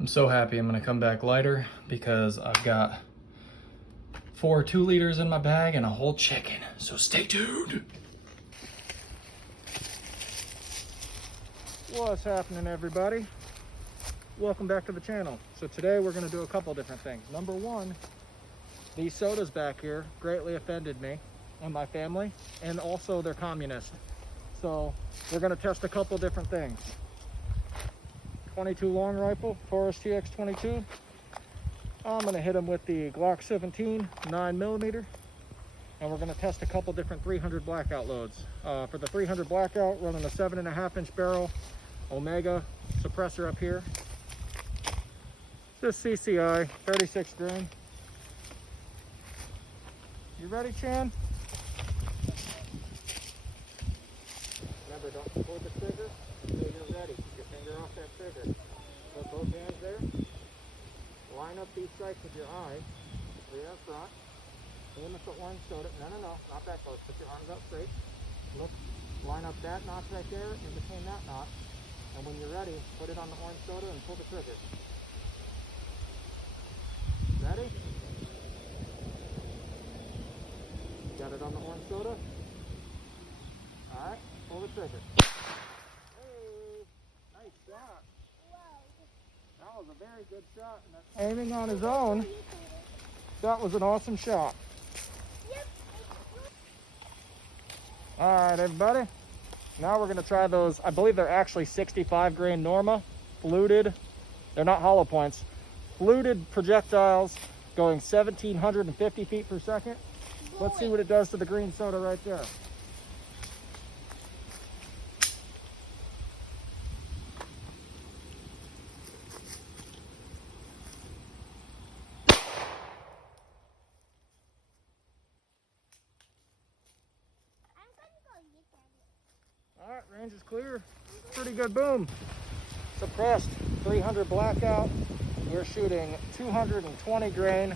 I'm so happy I'm gonna come back lighter because I've got 4 2-liters in my bag and a whole chicken, so stay tuned. What's happening, everybody? Welcome back to the channel. So today we're gonna do a couple different things. Number one, these sodas back here greatly offended me and my family, and also they're communist. So we're gonna test a couple different things. 22 long rifle, Taurus TX22. I'm gonna hit them with the Glock 17 9mm, and we're gonna test a couple different 300 blackout loads. For the 300 blackout, running a 7.5-inch barrel Omega suppressor up here. This CCI 36 grain. You ready, Chan? Remember, don't pull the trigger until you're ready. Keep your finger off that trigger. Put both hands there. Line up these sights with your eyes. Three up front. Aim at the orange soda. No, not that close. Put your arms up straight. Look, line up that notch right there in between that notch. And when you're ready, put it on the orange soda and pull the trigger. Ready? Got it on the orange soda? Alright, pull the trigger. Hey, nice shot. That was a very good shot. Aiming on his own, that was an awesome shot. Alright, everybody. Now we're going to try those. I believe they're actually 65 grain Norma, fluted. They're not hollow points. Fluted projectiles going 1,750 feet per second. Let's see what it does to the green soda right there. All right, range is clear. Pretty good boom. Suppressed 300 blackout. We're shooting 220 grain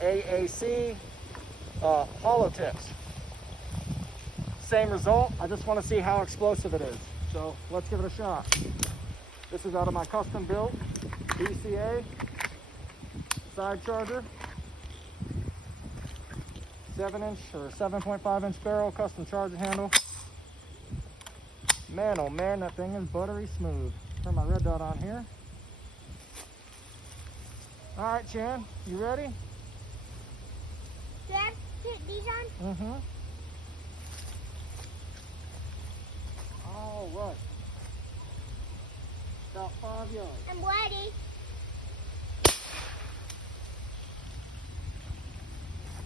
AAC hollow tips. Same result. I just want to see how explosive it is. So let's give it a shot. This is out of my custom built BCA side charger. 7-inch or 7.5-inch barrel, custom charger handle. Man, oh man, that thing is buttery smooth. Turn my red dot on here. All right, Chan, you ready? Do I have to put these on? Mm-hmm. All right. About 5 yards. I'm ready.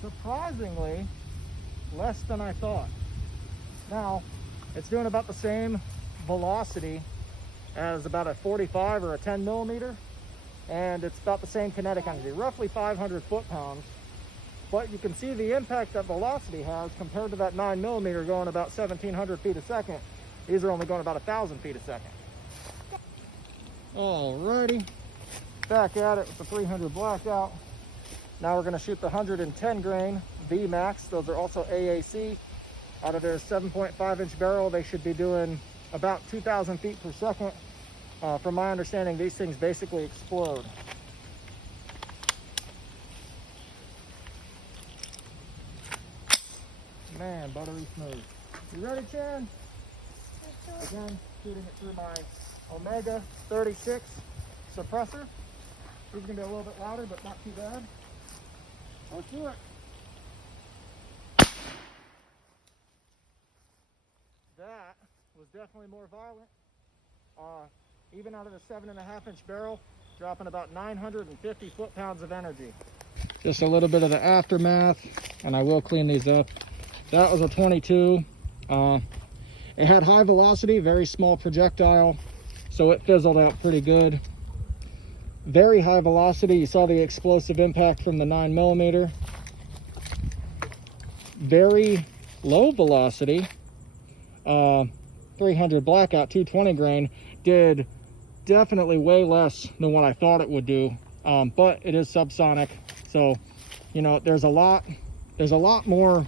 Surprisingly, less than I thought. Now, it's doing about the same velocity as about a 45 or a 10mm, and it's about the same kinetic energy, roughly 500 foot-pounds. But you can see the impact that velocity has compared to that 9mm going about 1,700 feet a second. These are only going about 1,000 feet a second. Alrighty, back at it with the 300 blackout. Now we're going to shoot the 110 grain VMAX. Those are also AAC. Out of their 7.5-inch barrel, they should be doing about 2,000 feet per second. From my understanding, these things basically explode. Man, buttery smooth. You ready, Chan? Again, shooting it through my Omega 36 suppressor. It's gonna be a little bit louder, but not too bad. Let's do it. That was definitely more violent. Even out of the 7.5-inch barrel, dropping about 950 foot-pounds of energy. Just a little bit of the aftermath, and I will clean these up. That was a 22. It had high velocity, very small projectile, so it fizzled out pretty good. Very high velocity. You saw the explosive impact from the 9mm. Very low velocity. 300 blackout, 220 grain, did definitely way less than what I thought it would do. But it is subsonic, so you know there's a lot more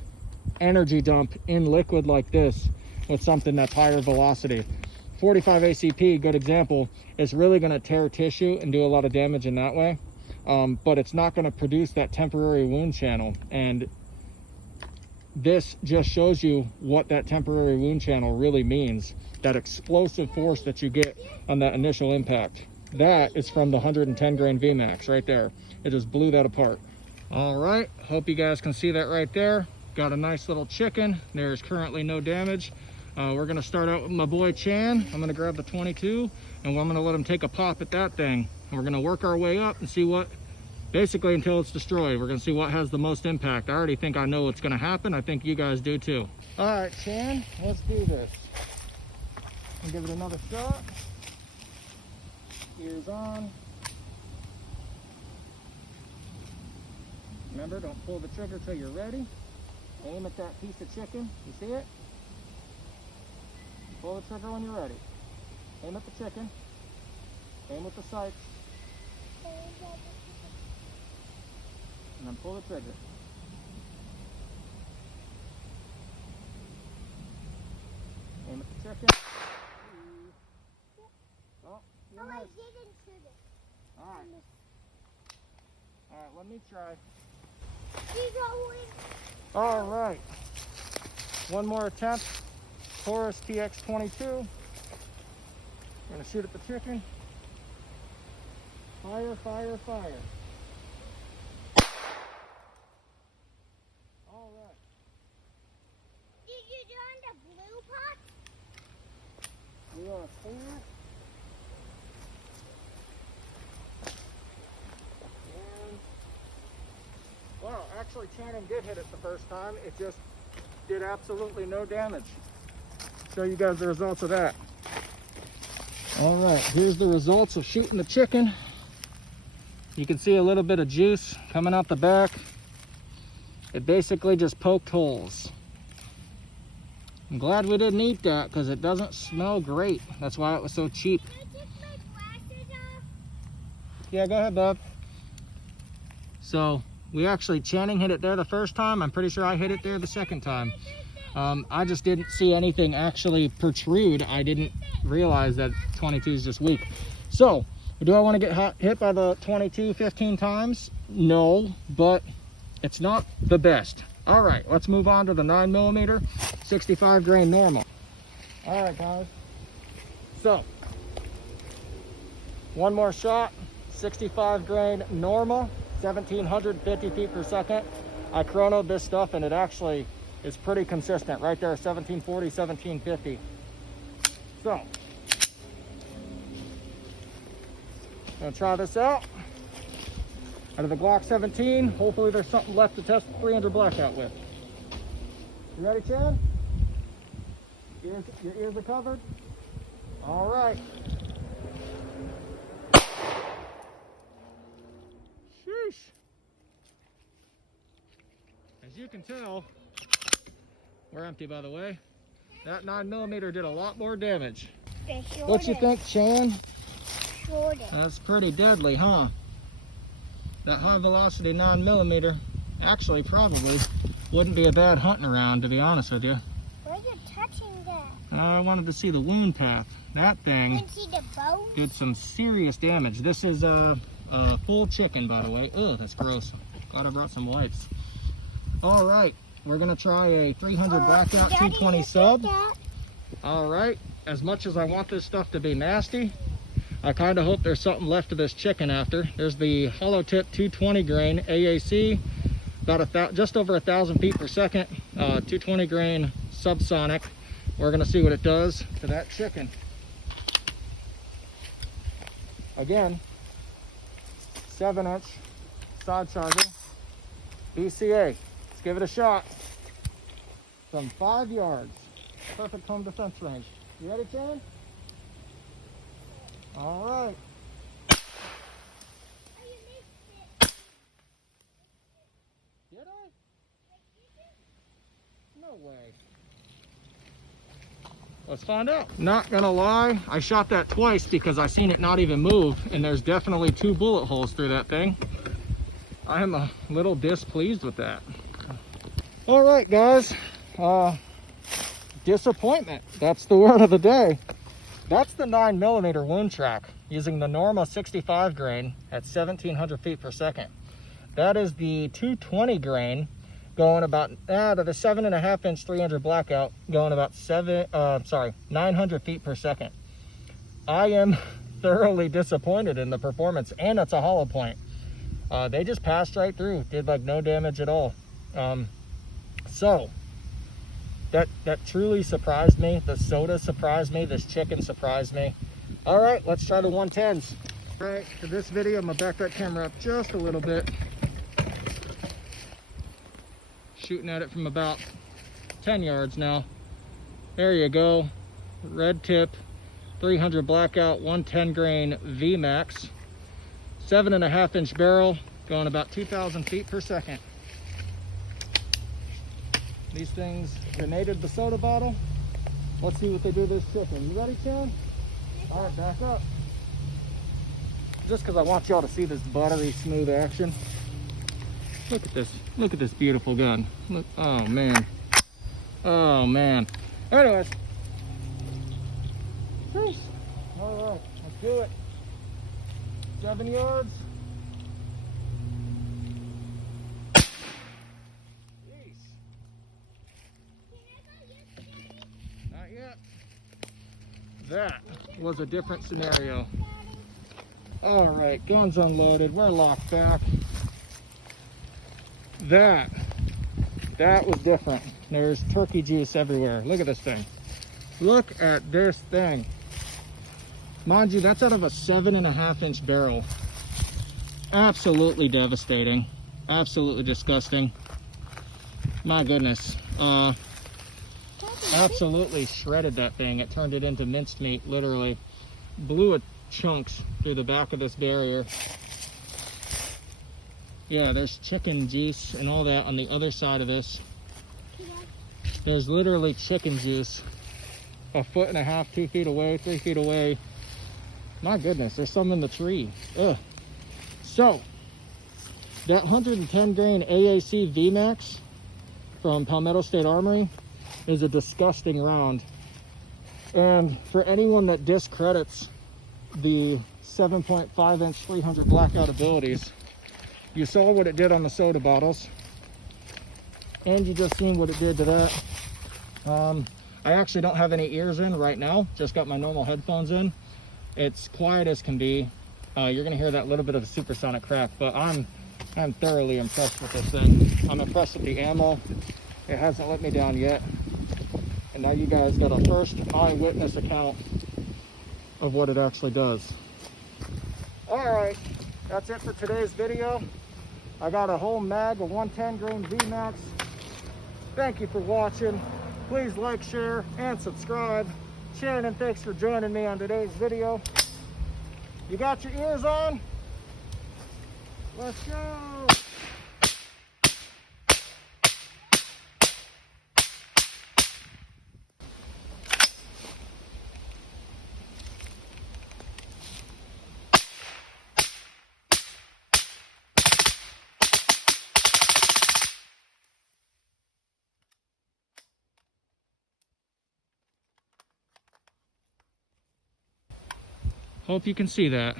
energy dump in liquid like this with something that's higher velocity. 45 ACP, good example, is really going to tear tissue and do a lot of damage in that way. But it's not going to produce that temporary wound channel. And this just shows you what that temporary wound channel really means. That explosive force that you get on that initial impact. That is from the 110 grain VMAX right there. It just blew that apart. All right, hope you guys can see that right there. Got a nice little chicken. There's currently no damage. We're gonna start out with my boy Chan. I'm gonna grab the 22 and I'm gonna let him take a pop at that thing. And we're gonna work our way up and see what, basically until it's destroyed. We're gonna see what has the most impact. I already think I know what's gonna happen. I think you guys do too. All right, Chan, let's do this. And give it another shot. Ears on. Remember, don't pull the trigger till you're ready. Aim at that piece of chicken. You see it? Pull the trigger when you're ready. Aim at the chicken. Aim with the sights. And then pull the trigger. Aim at the chicken. Oh, you missed. I didn't shoot it. Alright. Alright, let me try. Alright. One more attempt. Taurus TX22. We're gonna shoot at the chicken. Fire, fire, fire. Alright. Did you do on the blue pot? We are clear. And, wow, actually Channing did hit it the first time. It just did absolutely no damage. Show you guys the results of that. All right, here's the results of shooting the chicken. You can see a little bit of juice coming out the back. It basically just poked holes. I'm glad we didn't eat that because it doesn't smell great. That's why it was so cheap. Can I take my glasses off? Yeah, go ahead, bub. So we actually, Channing hit it there the first time. I'm pretty sure I hit it there the second time. I just didn't see anything actually protrude. I didn't realize that 22 is just weak. So, do I want to get hit by the 22 15 times? No, but it's not the best. All right, let's move on to the 9mm 65 grain normal. All right, guys. So, one more shot, 65 grain normal, 1,750 feet per second. I chronoed this stuff and it actually is pretty consistent right there, 1740, 1750. So, I'm gonna try this out. Out of the Glock 17, hopefully there's something left to test the 300 blackout with. You ready, Chad? Your ears are covered? All right. Sheesh. As you can tell, we're empty, by the way. That 9mm did a lot more damage. What you think, Chan? That's pretty deadly, huh? That high velocity 9mm actually probably wouldn't be a bad hunting around, to be honest with you. Why are you touching that? I wanted to see the wound path. That thing You can see the bones? did some serious damage. This is a full chicken, by the way. Ugh, that's gross. Glad I brought some wipes. All right. We're gonna try a 300 blackout 220 sub. All right, as much as I want this stuff to be nasty, I kind of hope there's something left of this chicken after. There's the hollow tip 220 grain AAC, about just over 1,000 feet per second, 220 grain subsonic. We're gonna see what it does to that chicken. Again, 7-inch side charger, BCA. Let's give it a shot. From 5 yards. Perfect home defense range. You ready, Chan? All right. Did I? No way. Let's find out. Not gonna lie, I shot that twice because I seen it not even move, and there's definitely 2 bullet holes through that thing. I am a little displeased with that. All right, guys. Disappointment. That's the word of the day. That's the 9mm wound track using the Norma 65 grain at 1700 feet per second. That is the 220 grain going about, the 7.5 inch 300 blackout going about 900 feet per second. I am thoroughly disappointed in the performance, and it's a hollow point. They just passed right through, did like no damage at all. So that truly surprised me. The soda surprised me. This chicken surprised me. All right, let's try the 110s. All right, for this video, I'm gonna back that camera up just a little bit. Shooting at it from about 10 yards now. There you go. Red tip, 300 blackout, 110 grain VMAX. 7.5 inch barrel, going about 2,000 feet per second. These things grenaded the soda bottle. Let's see what they do to this chicken. You ready, Chan? All right, back up. Just because I want y'all to see this buttery smooth action. Look at this. Look at this beautiful gun. Look. Oh man. Oh man. Anyways. Peace. All right, let's do it. 7 yards. Jeez. Not yet. That was a different scenario. All right, guns unloaded. We're locked back. That was different. There's turkey juice everywhere. Look at this thing. Look at this thing. Mind you, that's out of a 7.5 inch barrel. Absolutely devastating. Absolutely disgusting. My goodness. Absolutely shredded that thing. It turned it into minced meat, literally. Blew it chunks through the back of this barrier. Yeah, there's chicken juice and all that on the other side of this. There's literally chicken juice 1.5 feet, 2 feet away, 3 feet away. My goodness, there's some in the tree. Ugh. So, that 110 grain AAC VMAX from Palmetto State Armory is a disgusting round. And for anyone that discredits the 7.5 inch 300 blackout abilities, you saw what it did on the soda bottles, and you just seen what it did to that. I actually don't have any ears in right now, just got my normal headphones in. It's quiet as can be. You're gonna hear that little bit of a supersonic crack, but I'm thoroughly impressed with this thing. I'm impressed with the ammo. It hasn't let me down yet. And now you guys got a first eyewitness account of what it actually does. All right, that's it for today's video. I got a whole mag of 110 grain VMAX. Thank you for watching. Please like, share, and subscribe. Shannon, thanks for joining me on today's video. You got your ears on? Let's go. Hope you can see that.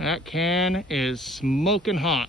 That can is smoking hot.